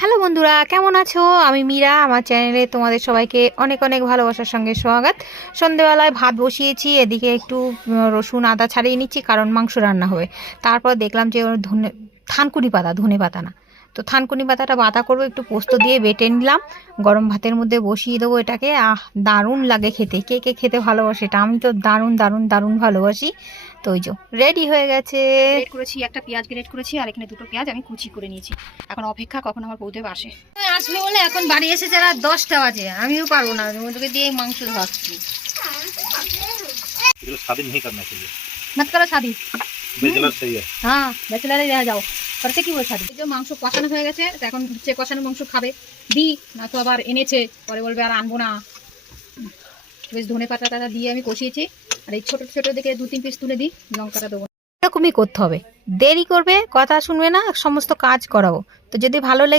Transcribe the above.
Hello বন্ধুরা, কেমন আছো? আমি মীরা। আমার চ্যানেলে তোমাদের সবাইকে অনেক অনেক ভালোবাসার সঙ্গে স্বাগত। সন্ধেবেলায় ভাত বসিয়েছি, এদিকে একটু রসুন আদা ছাড়িয়ে নিচ্ছি কারণ মাংস রান্না হবে। তারপর দেখলাম যে ওর থানকুনি পাতা, ধনে পাতা না, তো থানকুনি পাতাটা বাটা করবো, একটু পোস্ত দিয়ে বেটে নিলাম। গরম ভাতের মধ্যে বসিয়ে দেবো এটাকে। দারুণ লাগে খেতে। কে কে খেতে ভালোবাসে এটা? আমি তো দারুণ দারুণ দারুণ ভালোবাসি। তো ওই যে রেডি হয়ে গেছে। গ্রেট করেছি, একটা পেঁয়াজ গ্রেট করেছি, আর এখানে দুটো পেঁয়াজ আমি কুচি করে নিয়েছি। এখন অপেক্ষা কখন আমার বউদেব আসে। আসবে বলে এখন বাড়ি এসে যারা 10টা বাজে, আমিও পারবো না, ওদেরকে দিয়ে মাংস ধোয়াচ্ছি। शादी नहीं करना चाहिए। मत करो शादी। बैचलर सही है। हाँ, ব্যাচেলারে रह যাও। করতে কি বল শাদি? এই যে মাংস কষানো হয়ে গেছে, এখন হচ্ছে কষানো মাংস খাবে দি না তো আবার এনেছে পরে বলবে আর আনবো না। বেশ ধনে পাতাটা দিয়ে আমি কষিয়েছি, আর এই ছোট ছোট দেখে 2-3 পিস তুলে দিই, লঙ্কাটা দেবো। এরকমই করতে হবে। দেরি করবে, কথা শুনবে না, সমস্ত কাজ করাবো। তো যদি ভালো লেগে